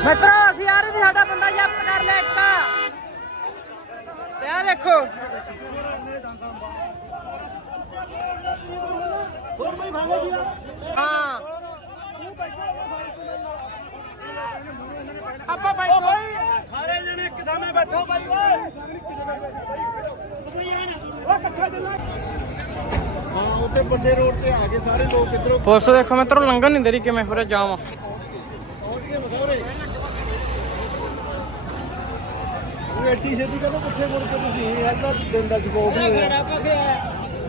ਮਿੱਤਰੋ ਅਸੀਂ ਆ ਰਹੇ ਸੀ ਸਾਡਾ ਬੰਦਾ ਜੱਪ ਕਰ ਲਿਆ ਇੱਕ। ਤੇ ਆ? ਦੇਖੋ ਹਾਂ। ਆਪਾਂ ਬੈਠੋ ਸਾਰੇ ਜਣੇ ਇੱਕ ਸਾਹਮਣੇ ਬੈਠੋ ਬਾਈ ਓਏ ਹਾਂ ਉੱਥੇ ਵੱਡੇ ਰੋਡ ਤੇ ਆ ਗਏ ਸਾਰੇ ਲੋਕ ਇਧਰੋਂ। ਪੁਲਿਸ ਦੇਖੋ ਮਿੱਤਰੋ ਲੰਘਣ ਨਹੀਂ ਦੇ ਰਹੀ ਕਿਵੇਂ ਹੋ ਰਿਹਾ ਜਾਮ ਪਹੁੰਚ ਗਏ ਮਸੌਰੇ ਉਹ ਐਡੀ ਛੇਤੀ ਕਦੋਂ ਪਿੱਛੇ ਮੁੜ ਕੇ ਤੁਸੀਂ ਇਹ ਹੈਗਾ ਦਿਨ ਦਾ ਸਕੋਪ ਨਹੀਂ ਹੋਇਆ।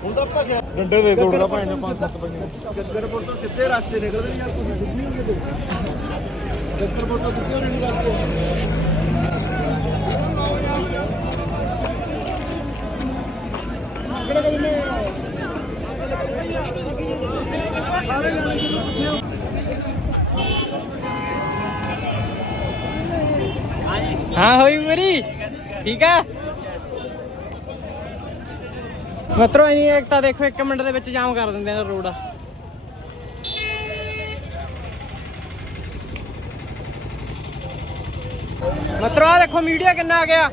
ਹੁਣ ਤਾਂ ਭੱਜਿਆ। ਡੰਡੇ ਦੇ ਦੋੜਦਾ ਭਾਈ ਨੇ ਪੰਜ ਸੱਤ ਬੰਦੇ। ਗੱਗਰਪੁਰ ਤੋਂ ਸਿੱਧੇ ਰਸਤੇ ਨਿਕਲਦੇ ਯਾਰ ਤੁਸੀਂ ਸਿੱਧੀ ਹੋ ਗਏ ਗੱਗਰਪੁਰ ਤੋਂ ਸਿੱਧੇ ਹੋਣੇ ਨਹੀਂ ਰਸਤੇ ਕਿਹੜਾ ਕਦਮ ਹੈ ਹਾਂ ਹੋਈ ਮੇਰੀ ਠੀਕ ਹੈ? ਮਿੱਤਰੋ, ਇਨੀ ਏਕਤਾ ਦੇਖੋ 1 ਮਿੰਟ ਦੇ ਵਿੱਚ ਜਾਮ ਕਰ ਦਿੰਦੇ ਨੇ ਰੋਡ। ਮਿੱਤਰੋ ਆ ਦੇਖੋ, ਮੀਡੀਆ ਕਿੰਨਾ ਆ ਗਿਆ।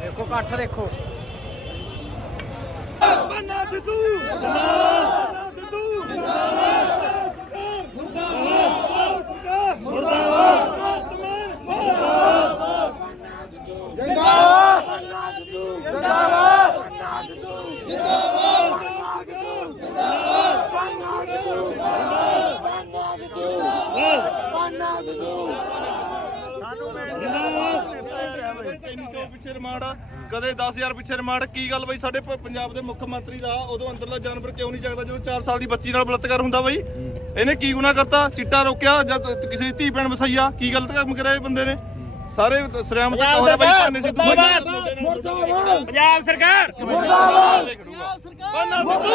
ਦੇਖੋ, ਇਕੱਠ ਦੇਖੋ। ਬੰਨਾ ਸਿੱਧੂ ਬੰਨਾ ਸਿੱਧੂ ਚੈਨੀ ਚੋਰ ਪਿੱਛੇ ਰਿਮਾਂਡ ਆ ਕਦੇ 10000 ਪਿੱਛੇ ਰਿਮਾਂਡ ਕੀ ਗੱਲ ਬਈ ਸਾਡੇ ਪ- ਪੰਜਾਬ ਦੇ ਮੁੱਖ ਮੰਤਰੀ ਦਾ ਉਦੋਂ ਅੰਦਰਲਾ ਜਾਨਵਰ ਕਿਉਂ ਨਹੀਂ। ਜਗਦਾ ਜਦੋਂ 4 ਸਾਲ ਦੀ ਬੱਚੀ ਨਾਲ ਬਲਾਤਕਾਰ ਹੁੰਦਾ ਬਈ ਇਹਨੇ ਕੀ ਗੁਨਾਹ ਕਰਤਾ ਚਿੱਟਾ ਰੋਕਿਆ ਜਦ ਕਿਸੇ ਦੀ ਧੀ ਭੈਣ ਵਸਾਈਆ ਕੀ ਗਲਤ ਕੰਮ ਕਰਿਆ ਇਹ ਬੰਦੇ ਨੇ ਸਾਰੇ ਸਰਿਆਮ ਤੱਕ ਹੋ ਰਿਹਾ ਬਈ ਭਾਨੇ ਸਿੱਧੂ ਮੁਰਦਾਬਾਦ। ਪੰਜਾਬ ਸਰਕਾਰ। ਭਾਨਾ ਸਿੱਧੂ।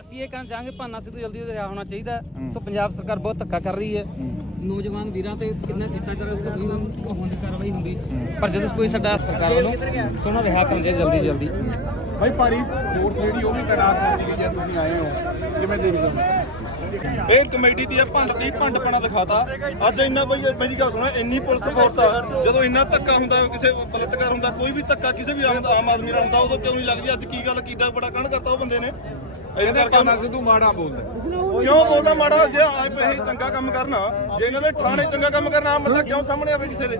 ਅਸੀਂ ਇਹ ਕਹਿਣਾ ਚਾਹਾਂਗੇ ਭਾਨਾ ਸਿੱਧੂ ਜਲਦੀ ਰਿਹਾ ਹੋਣਾ ਚਾਹੀਦਾ। ਸੋ ਪੰਜਾਬ ਸਰਕਾਰ ਬਹੁਤ ਧੱਕਾ ਕਰ ਰਹੀ ਹੈ। ਨੌਜਵਾਨ ਵੀਰਾਂ ਤੇ ਕਿੰਨਾ ਚਿੱਟਾ ਰਿਹਾ ਉਸ ਤੋਂ ਹੋਣ ਦੀ ਕਾਰਵਾਈ ਹੁੰਦੀ। ਪਰ ਜਦੋਂ ਕੋਈ ਸਾਡਾ ਸਰਕਾਰ ਵੱਲੋਂ ਸੋ ਉਹਨਾਂ ਨੂੰ ਰਿਹਾ ਕਰਨਾ ਚਾਹੀਦਾ ਜਲਦੀ ਜਲਦੀ। ਭਾਈ ਭਾਰੀ ਫੋਰਸ ਜਿਹੜੀ ਉਹ ਵੀ ਕਰਾਤ ਦਿੱਤੀ ਗਈ ਜੇ ਤੁਸੀਂ ਆਏ ਹੋ। ਕਿਵੇਂ ਦੇਖਦੇ ਹੋ? ਇਹ ਕਮੇਟੀ ਦੀ ਇਹ ਭੰਡ ਦੀ ਭੰਡਪਣਾ ਦਿਖਾਤਾ। ਅੱਜ ਇੰਨਾ ਬਈ ਮੇਰੀ ਗੱਲ ਸੁਣੋ ਇੰਨੀ ਪੁਲਿਸ ਫੋਰਸ ਆ ਜਦੋਂ ਇੰਨਾ ਧੱਕਾ ਹੁੰਦਾ ਕਿਸੇ ਬਲਤਕਾਰ ਹੁੰਦਾ ਕੋਈ ਵੀ ਧੱਕਾ ਕਿਸੇ ਵੀ ਆਮ ਆਮ ਆਦਮੀ ਨਾਲ ਹੁੰਦਾ ਉਦੋਂ ਕਿਉਂ ਨਹੀਂ ਲੱਗਦੀ? ਅੱਜ ਕੀ ਗੱਲ ਕੀਡਾ ਬੜਾ ਕੰਨ ਕਰਤਾ ਉਹ ਬੰਦੇ ਨੇ? ਇਸ ਕਰਕੇ ਸਿੱਧੂ ਮਾੜਾ ਬੋਲਦਾ। ਕਿਉਂ ਬੋਲਦਾ ਮਾੜਾ? ਜੇ ਆਪ ਇਹ ਚੰਗਾ ਕੰਮ ਕਰਨਾ ਜੇ ਇਹਨਾਂ ਦੇ ਥਾਣੇ ਚੰਗਾ ਕੰਮ ਕਰਨਾ ਆਮ ਬੰਦਾ ਕਿਉਂ ਸਾਹਮਣੇ ਆਵੇ ਕਿਸੇ ਦੇ?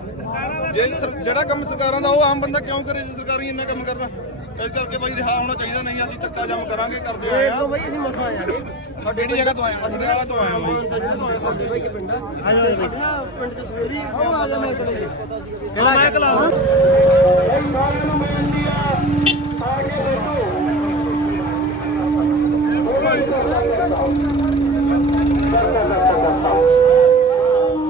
ਜੇ ਜਿਹੜਾ ਕੰਮ ਸਰਕਾਰਾਂ ਦਾ ਉਹ ਆਮ ਬੰਦਾ ਕਿਉਂ ਕਰੇ ਜੇ ਸਰਕਾਰੀ ਇੰਨਾ ਕੰਮ ਕਰਨਾ? ਇਸ ਕਰਕੇ ਬਾਈ ਰਿਹਾ ਹੋਣਾ ਚਾਹੀਦਾ ਨਹੀਂ ਅਸੀਂ ਧੱਕਾ ਜੰਮ ਕਰਾਂਗੇ ਕਰਦੇ ਆਏ ਆ। ਬਈ ਅਸੀਂ ਮਸਾ ਆਏ ਕਿਹੜੀ ਜਗ੍ਹਾ ਤੋਂ ਆਏ ਆ। ਅਸੀਂ ਨਾਲ ਤੋਂ ਆਏ ਆ ਬਾਈ। ਪਿੰਡ ਚ ਸਵੇਰੀ ਉਹ ਆ ਜਾ ਮੈਂ ਇਕੱਲੇ ਕਿਹੜਾ ਮੈਂ ਇਕੱਲਾ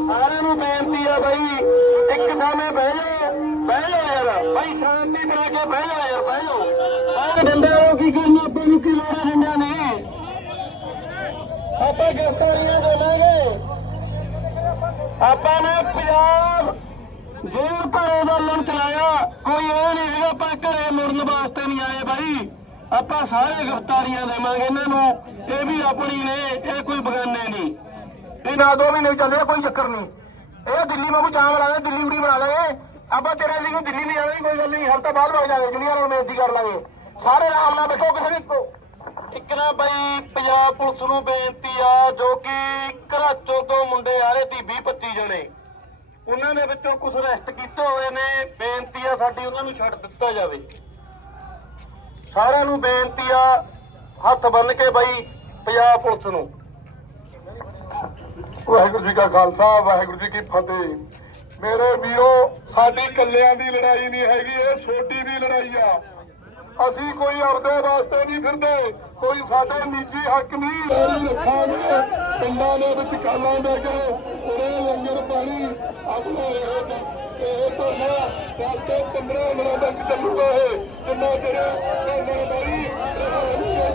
ਸਾਰਿਆਂ ਨੂੰ ਬੇਨਤੀ ਆ ਬਾਈ ਇੱਕ ਸਾਹਮਣੇ ਬਹਿ ਜਾ ਬਹਿ ਜਾ ਯਾਰ ਬਾਈ ਸ਼ਾਂਤੀ ਬਣਾ ਕੇ ਬਹਿ ਜਾ ਬਹਿ ਜਾ। ਆਹ ਉਹ ਕੀ ਕਰਨੀ, ਆਪਾਂ ਨੂੰ ਕੀ ਲੋੜ ਹੈ ਡੰਡਿਆਂ ਨੇ ਆਪਾਂ ਗ੍ਰਿਫਤਾਰੀਆਂ ਦੇਵਾਂਗੇ ਆਪਾਂ ਨੇ ਪੰਜਾਬ ਜੇਲ੍ਹ ਭਰੇ ਦਾ ਲੰਨ ਚਲਾਇਆ। ਕੋਈ ਇਹ ਨਹੀਂ ਹੈਗਾ, ਆਪਾਂ ਘਰੇ ਮੁੜਨ ਵਾਸਤੇ ਨਹੀਂ ਆਏ ਬਾਈ ਆਪਾਂ ਸਾਰੇ ਗ੍ਰਿਫਤਾਰੀਆਂ ਦੇਵਾਂਗੇ ਇਹਨਾਂ ਨੂੰ। ਇਹ ਵੀ ਆਪਣੀ ਨੇ, ਇਹ ਕੋਈ ਬਗਾਨੇ ਨਹੀਂ। ਇਹ ਨਾ ਦੋ ਮਹੀਨੇ ਚੱਲੇ ਕੋਈ ਚੱਕਰ ਨਹੀਂ। ਇਹ ਦਿੱਲੀ ਮੈਂ ਜਾਮ ਲਾ ਦਿੱਲੀ ਉਡੀ ਬਣਾ ਲਾਂਗੇ। ਆਪਾਂ ਤੇਰੇ ਲਈ ਦਿੱਲੀ ਵੀ ਜਾਣਾ ਕੋਈ ਗੱਲ ਨਹੀਂ ਹਫਤਾ ਬਾਅਦ ਵਗ ਜਾਗੇ ਜੁਨੀਅਰ ਨਾਲ ਬੇਇੱਜ਼ਤੀ ਕਰ ਲਾਂਗੇ। ਸਾਰੇ ਆਰਾਮ ਨਾਲ ਬੈਠੋ ਕਿਸੇ ਨੇ ਇੱਕ। ਨਾ ਬਈ ਪੰਜਾਬ ਪੁਲਿਸ ਨੂੰ ਬੇਨਤੀ ਆ ਜੋ ਕਿ ਘਰਾਚੋ ਤੋਂ ਮੁੰਡੇ ਆ ਰਹੇ ਸੀ 20 25 ਜਣੇ। ਉਹਨਾਂ ਦੇ ਵਿੱਚੋਂ ਕੁਝ ਅਰੈਸਟ ਕੀਤੇ ਹੋਏ ਨੇ ਬੇਨਤੀ ਆ ਸਾਡੀ ਉਹਨਾਂ ਨੂੰ ਛੱਡ ਦਿੱਤਾ ਜਾਵੇ। ਸਾਰਿਆਂ ਨੂੰ ਬੇਨਤੀ ਆ ਹੱਥ ਬੰਨ ਕੇ ਬਈ ਪੰਜਾਬ ਪੁਲਿਸ ਨੂੰ। ਵਾਹਿਗੁਰੂ ਜੀ ਕਾ ਖਾਲਸਾ ਵਾਹਿਗੁਰੂ ਜੀ ਕੀ ਫਤਿਹ। ਮੇਰੇ ਵੀਰੋ, ਸਾਡੀ ਕੱਲਿਆਂ ਦੀ ਲੜਾਈ ਨਹੀਂ ਹੈਗੀ, ਇਹ ਛੋਟੀ ਵੀ ਲੜਾਈ ਆ। ਅਸੀਂ ਕੋਈ ਆਪਦੇ ਵਾਸਤੇ ਨਹੀਂ ਫਿਰਦੇ, ਕੋਈ ਸਾਡੇ ਨਿੱਜੀ ਹੱਕ ਨਹੀਂ। ਰੱਖਾਂਗੇ ਪਿੰਡਾਂ ਦੇ ਵਿੱਚ ਕਾਲਾਂ ਦੇ ਕੇ ਉਰੇ ਲੰਗਰ ਪਾਣੀ ਆਪਣਾ ਇਹ ਇਹ ਤੋਂ ਨਾ ਕੱਲ ਤੋਂ 15 ਦਿਨਾਂ ਤੱਕ ਚੱਲੂਗਾ ਇਹ, ਜਿੰਨਾ ਚਿਰ ਕਾਲਾਂ ਬਾਈ ਰਹਾ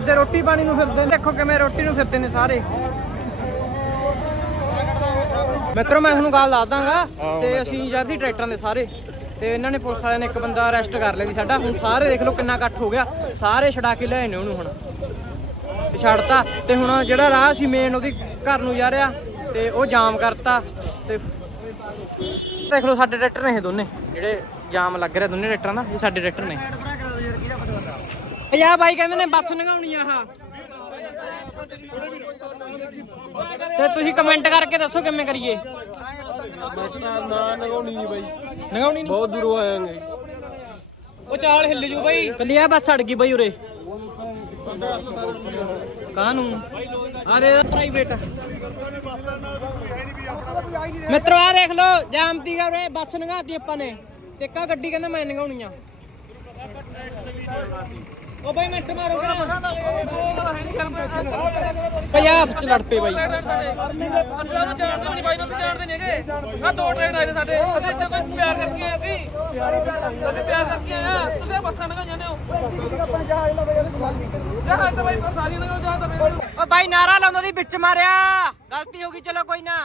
ਆਪਦੇ ਰੋਟੀ ਪਾਣੀ ਨੂੰ ਫਿਰਦੇ ਨੇ। ਦੇਖੋ ਕਿਵੇਂ ਰੋਟੀ ਨੂੰ ਫਿਰਦੇ ਨੇ ਸਾਰੇ। ਮਿੱਤਰੋ ਮੈਂ ਤੁਹਾਨੂੰ ਗੱਲ ਦੱਸ ਦਾਂਗਾ। ਤੇ ਅਸੀਂ ਜਾਂਦੀ ਟਰੈਕਟਰਾਂ ਦੇ ਸਾਰੇ। ਤੇ ਇਹਨਾਂ ਨੇ ਪੁਲਿਸ ਵਾਲਿਆਂ ਨੇ ਇੱਕ ਬੰਦਾ ਅਰੈਸਟ ਕਰ ਲਿਆ ਸੀ ਸਾਡਾ। ਹੁਣ ਸਾਰੇ ਦੇਖ ਲਓ ਕਿੰਨਾ ਇਕੱਠ ਹੋ ਗਿਆ। ਸਾਰੇ ਛਡਾ ਕੇ ਲਿਆਏ ਨੇ ਉਹਨੂੰ ਹੁਣ। ਛੱਡਤਾ। ਤੇ ਹੁਣ ਜਿਹੜਾ ਰਾਹ ਸੀ ਮੇਨ ਉਹਦੀ ਘਰ ਨੂੰ ਜਾ ਰਿਹਾ। ਤੇ ਉਹ ਜਾਮ ਕਰਤਾ। ਤੇ ਦੇਖ ਲਓ ਸਾਡੇ ਟਰੈਕਟਰ ਨੇ ਇਹ ਦੋਨੇ। ਜਿਹੜੇ ਜਾਮ ਲੱਗ ਰਿਹਾ ਦੋਨੇ ਟਰੈਕਟਰਾਂ ਦਾ। ਇਹ ਸਾਡੇ ਟਰੈਕਟਰ ਨੇ। ਯਾ ਬਾਈ ਕਹਿੰਦੇ ਨੇ ਬੱਸ ਨਗਾਉਣੀ ਆ ਆਹ। ਤੇ ਤੁਸੀਂ ਕਮੈਂਟ ਕਰਕੇ ਦੱਸੋ ਕਿਵੇਂ ਕਰੀਏ। ਨਾ ਨਗਾਉਣੀ ਨਹੀਂ। ਬਾਈ ਨਗਾਉਣੀ ਨਹੀਂ ਬਹੁਤ ਦੂਰੋਂ ਆਏਗੇ ਉਹ ਚਾਲ ਹਿੱਲ ਜੂ ਬਾਈ। ਕੱਲੀ ਆ ਬੱਸ ਅੜ ਗਈ ਬਾਈ ਉਰੇ। ਕਾਹਨੂੰ ਆ ਦੇ ਪ੍ਰਾਈਵੇਟ ਮਿੱਤਰੋ ਆ ਦੇਖ ਲਓ ਜਾਮਤੀ ਆ ਉਰੇ ਬੱਸ ਨਗਾਤੀ ਆਪਾਂ ਨੇ। ਤੇ ਇੱਕਾ ਗੱਡੀ ਕਹਿੰਦਾ ਮੈਂ ਨਗਾਉਣੀ ਆ। ਉਹ ਬਾਈ ਮਿੰਟ ਮਾਰੋਗਾ ਪੰਜਾਬ ਚ ਲੜ ਪਏ ਬਾਈ। ਅਸਲਾਂ ਨੂੰ ਜਾਣਦੇ ਨਹੀਂ ਬਾਈ ਨੂੰ ਜਾਣਦੇ ਨਹੀਂ ਹੈਗੇ। ਆ ਦੋ ਟ੍ਰੇਨ ਆਏ ਨੇ ਸਾਡੇ। ਅਸੀਂ ਇੱਥੇ ਕੋਈ ਪਿਆਰ ਕਰਕੇ ਆਏ ਸੀ। ਅਸੀਂ ਪਿਆਰ ਕਰਕੇ ਆਏ ਆ ਤੁਸੀਂ ਬੱਸਾਂ ਨਾਲ ਜਾਂਦੇ ਹੋ ਜਹਾਜ਼ ਤਾਂ ਬਾਈ ਸਾਰੀਆਂ ਨਾਲ ਜਹਾਜ਼ ਤਾਂ ਮੈਨੂੰ ਓ ਬਾਈ ਨਾਰਾ ਲਾਉਂਦਾ ਦੀ ਵਿੱਚ ਮਾਰਿਆ। ਗਲਤੀ ਹੋ ਗਈ ਚਲੋ ਕੋਈ ਨਾ।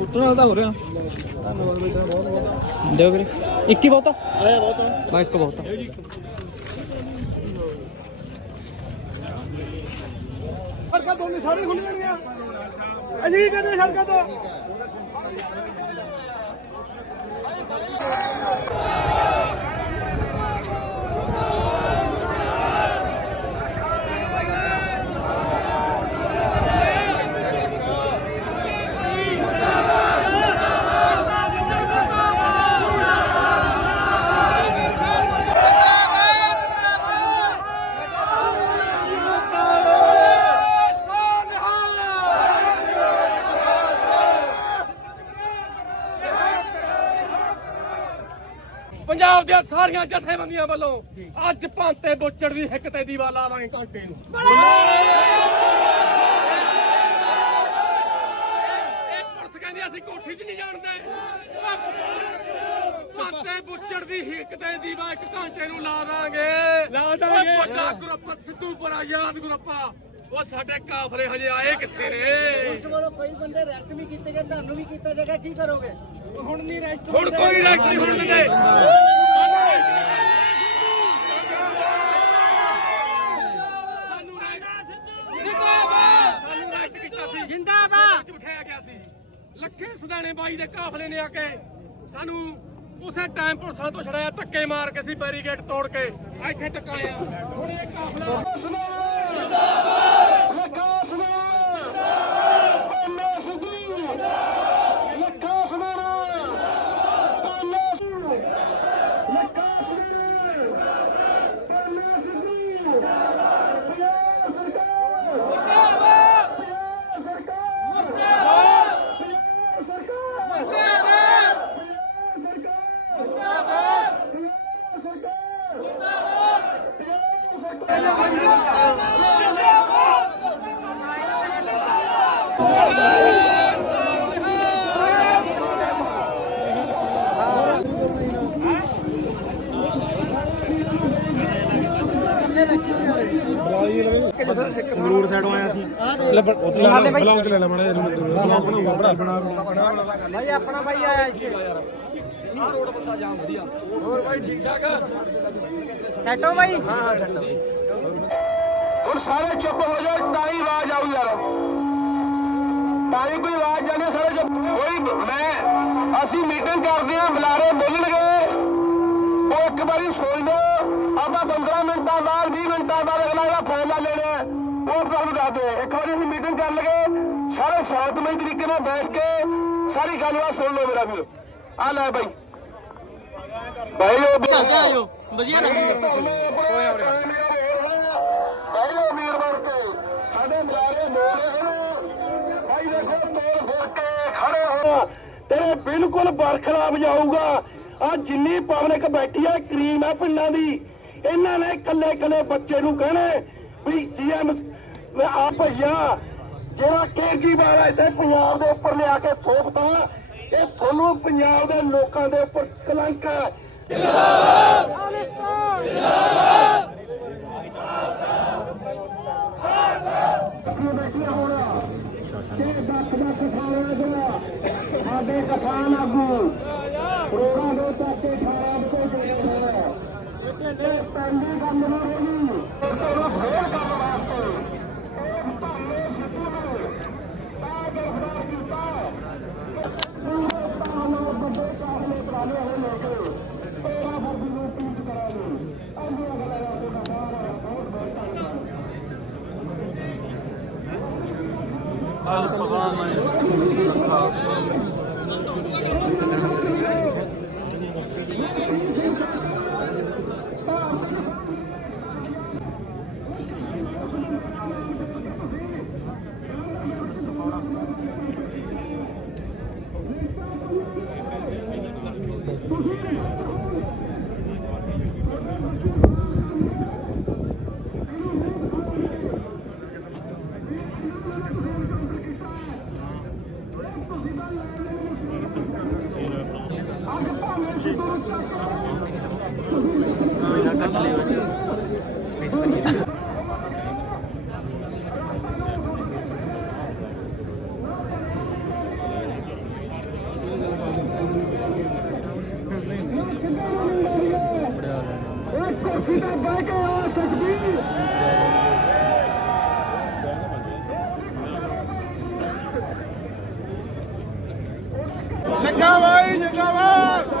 ਸਕੂਟਰ ਨਾਲ ਤਾਂ ਹੋ ਰਿਹਾ। ਦਿਓ ਵੀਰੇ। ਇੱਕ ਹੀ ਬਹੁਤਾ ਆਇਆ ਬਹੁਤਾ ਬਾ ਇੱਕ ਬਹੁਤਾ ਸੜਕਾਂ ਦੋਨੇ ਸਾਰੇ ਖੁੱਲ ਜਾਣੀਆਂ। ਅਸੀਂ ਕੀ ਕਰਦੇ ਸੜਕਾਂ ਤੋਂ ਪੰਜਾਬ ਦੀਆਂ ਸਾਰੀਆਂ ਜਥੇਬੰਦੀਆਂ ਵੱਲੋਂ ਅੱਜ ਭਾਂਤੇ ਬੁੱਚੜ ਦੀ ਹਿੱਕ ਤੇ ਦੀਵਾ ਲਾ ਘੰਟੇ ਨੂੰ। ਇਹ ਪੁਲਿਸ ਕਹਿੰਦੀ ਅਸੀਂ ਕੋਠੀ 'ਚ ਨਹੀਂ ਜਾਣਦੇ। ਭਾਂਤੇ ਬੁੱਚੜ ਦੀ ਹਿੱਕ ਤੇ ਦੀਵਾ ਇੱਕ ਘੰਟੇ ਨੂੰ ਲਾ ਦਾਂਗੇ। ਲਾ ਦਾਂਗੇ। ਵੱਡਾ ਗਰੁੱਪ ਸਿੱਧੂਪੁਰ ਆਜ਼ਾਦ ਗਰੁੱਪ। ਉਹ ਸਾਡੇ ਕਾਫਲੇ ਹਜੇ ਆਏ ਕਿੱਥੇ ਨੇ? ਚਲੋ ਕਈ ਬੰਦੇ ਰੈਸਟ ਵੀ ਕੀਤੇ ਗਏ ਤੁਹਾਨੂੰ ਵੀ ਕੀਤਾ ਜਾਏਗਾ ਕੀ ਕਰੋਗੇ? ਹੁਣ ਨਹੀਂ ਰੈਸਟ ਹੁਣ ਕੋਈ ਰੈਸਟ ਨਹੀਂ ਹੋਣ ਦਿੰਦੇ ਸਾਨੂੰ ਰੈਸਟ ਕੀਤਾ ਸੀ ਜਿੰਦਾਬਾਦ ਵਿੱਚ ਬਿਠਾਇਆ ਗਿਆ ਸੀ ਲੱਖੇ ਸਦਾਣੇ ਬਾਈ ਦੇ ਕਾਫਲੇ ਨੇ ਆ ਕੇ ਸਾਨੂੰ ਉਸੇ ਟਾਈਮ ਪੁਲਿਸਾਂ ਤੋਂ ਛੜਾਇਆ ਧੱਕੇ ਮਾਰ ਕੇ ਸੀ ਬੈਰੀਗੇਡ ਤੋੜ ਕੇ ਇੱਥੇ ਟਕਾਇਆ। ਹੁਣ ਇਹ ਕਾਫਲਾ ਹਾਲੇ ਬਾਈ ਬਲੌਗ ਲੈ ਲੈ ਬਣਾ ਬਣਾ। ਭਾਈ ਆਪਣਾ ਭਾਈ ਆਇਆ ਇੱਥੇ। ਆ ਰੋਡ ਬੰਦਾ ਜਾਮ ਵਧੀਆ। ਹੋਰ ਭਾਈ ਠੀਕ ਠਾਕ? ਸੈਟੋ ਭਾਈ ਹਾਂ ਹਾਂ ਸੈਟੋ ਹੁਣ ਸਾਰੇ ਚੁੱਪ ਹੋ ਜਾਓ ਤਾਂ ਹੀ ਆਵਾਜ਼ ਆਊ ਯਾਰ। ਤਾਂ ਹੀ ਕੋਈ ਆਵਾਜ਼ ਜਾਣੇ ਸਾਰੇ ਚੁੱਪ। ਕੋਈ ਮੈਂ ਅਸੀਂ ਮੀਟਿੰਗ ਕਰਦੇ ਆ ਬੁਲਾਰੇ ਬੋਲਣਗੇ। ਉਹ ਇੱਕ ਵਾਰੀ ਸੁਣ ਲਓ। ਆਪਾਂ 15 ਮਿੰਟਾਂ ਬਾਅਦ 20 ਮਿੰਟਾਂ ਬਾਅਦ ਅਗਲਾ ਜਿਹੜਾ ਫੈਸਲਾ ਲੈਣਾ ਹੈ, ਉਹ ਤੁਹਾਨੂੰ ਦੱਸ ਦਿਓ ਇੱਕ ਵਾਰੀ ਅਸੀਂ ਮੀਟਿੰਗ ਕਰ ਲਗੇ ਸਾਰੇ ਸ਼ਾਂਤਮਈ ਤਰੀਕੇ ਨਾਲ ਬੈਠ ਕੇ ਸਾਰੀ ਗੱਲਬਾਤ ਸੁਣ ਲਓ ਮੇਰਾ ਵੀਰ। ਆ ਲੈ ਬਾਈ। ਭਾਈ ਉਹ ਚੱਲਦੇ ਆਜੋ ਵਧੀਆ ਲੱਗੂਗਾ ਕੋਈ ਨਾ ਪਹਿਲੇ ਵੀਰ ਬਣ ਕੇ ਸਾਡੇ ਮੁਲਾਰੇ ਮੋੜੇ ਇਹਨੂੰ ਭਾਈ ਦੇਖੋ ਤੋੜ ਫੋੜ ਕੇ ਖੜੇ ਹੋ ਤੇਰੇ ਬਿਲਕੁਲ ਬਰਖਲਾਫ ਜਾਊਗਾ। ਆ ਜਿੰਨੀ ਪਬਲਿਕ ਬੈਠੀ ਆ ਕਰੀਮ ਆ ਪਿੰਡਾਂ ਦੀ ਇਹਨਾਂ ਨੇ ਕੱਲੇ ਕੱਲੇ ਬੱਚੇ ਨੂੰ ਕਹਿਣਾ ਵੀ ਸੀਐਮ ਆ ਭਈਆ ਜਿਹੜਾ ਕੇਜਰੀਵਾਲ ਇੱਥੇ ਪੰਜਾਬ ਦੇ ਉੱਪਰ ਲਿਆ ਕੇ ਥੋਪਤਾ। ਇਹ ਤੁਹਾਨੂੰ ਪੰਜਾਬ ਦੇ ਲੋਕਾਂ ਦੇ ਉੱਪਰ ਕਲੰਕ ਹੈ। ਸਾਡੇ ਕਿਸਾਨ ਆਗੂ ਕਰੋੜਾਂ ਦੇ ਚੱਕ ਖਾਣਾ ਦੇ ਦੇ ਰਹੇ ਇਹ ਪੈਂਦੀ ਕੰਮ ਨਾ We're not going to leave it. ਜਿੰਦਾਬਾਦ ਜਿੰਦਾਬਾਦ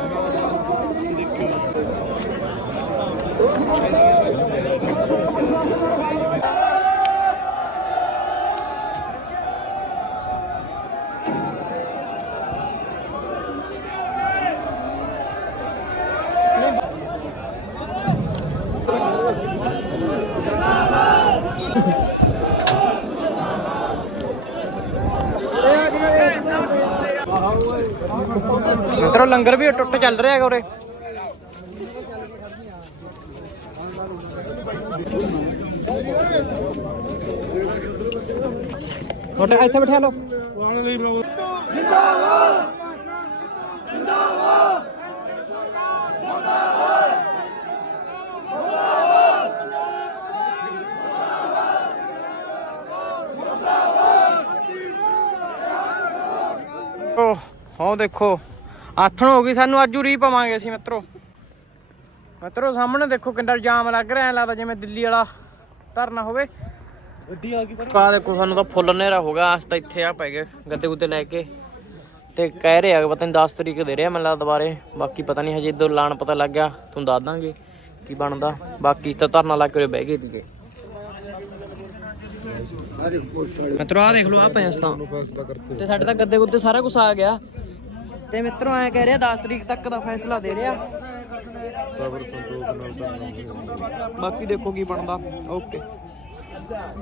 Thank you. ਮਿੱਤਰੋ ਲੰਗਰ ਵੀ ਟੁੱਟ ਚੱਲ ਰਿਹਾ ਹੈਗਾ ਉਰੇ। ਤੁਹਾਡੇ ਇੱਥੇ ਬਿਠਾ ਲਓ। ਓ ਹੋ ਦੇਖੋ। ਆਥਣ ਹੋ ਗਈ ਸਾਨੂੰ ਅੱਜ ਉਰੀ ਪਵਾਂਗੇ ਅਸੀਂ ਮਿੱਤਰੋ। ਮਿੱਤਰੋ ਸਾਹਮਣੇ ਦੇਖੋ ਕਿੰਨਾ ਜਾਮ ਲੱਗ ਰਿਹਾ ਐਂ ਲੱਗਦਾ ਜਿਵੇਂ ਦਿੱਲੀ ਵਾਲਾ ਧਰਨਾ ਹੋਵੇ। ਗੱਡੀ ਆ ਗਈ ਪਰ ਕਾ ਦੇਖੋ ਸਾਨੂੰ ਤਾਂ ਫੁੱਲ ਹਨੇਰਾ ਹੋ ਗਿਆ ਅਸ ਤਾਂ ਇੱਥੇ ਆ ਪੈ ਗਏ ਗੱਦੇ ਗੁੱਦੇ ਲੈ ਕੇ। ਤੇ ਕਹਿ ਰਹੇ ਪਤਾ ਨਹੀਂ 10 ਤਰੀਕ ਦੇ ਰਿਹਾ ਮੈਨੂੰ ਲੱਗਦਾ ਦੁਬਾਰੇ। ਬਾਕੀ ਪਤਾ ਨਹੀਂ ਹਜੇ ਇਦੋਂ ਲਾਣ ਪਤਾ ਲੱਗ ਗਿਆ ਤੁਹਾਨੂੰ ਦੱਸ ਦਾਂਗੇ ਕੀ ਬਣਦਾ। ਬਾਕੀ ਤਾਂ ਧਰਨਾ ਲਾ ਕੇ ਬਹਿ ਗਏ ਦੀਗੇ ਮਿੱਤਰੋ ਆ ਦੇਖ ਲਓ ਆ ਪੈਸ ਤਾਂ। ਤੇ ਸਾਡੇ ਤਾਂ ਗੱਦੇ ਗੁੱਦੇ ਸਾਰਾ ਕੁਝ ਆ ਗਿਆ। ਤੇ ਮਿੱਤਰੋ ਐ ਕਹਿ ਰਿਹਾ 10 ਤਰੀਕ ਤੱਕ ਦਾ ਫੈਸਲਾ ਦੇ ਰਿਹਾ। ਸਬਰ ਸੰਤੋਖ ਨਾਲ ਬਾਕੀ ਦੇਖੋ ਕੀ ਬਣਦਾ। ਓਕੇ।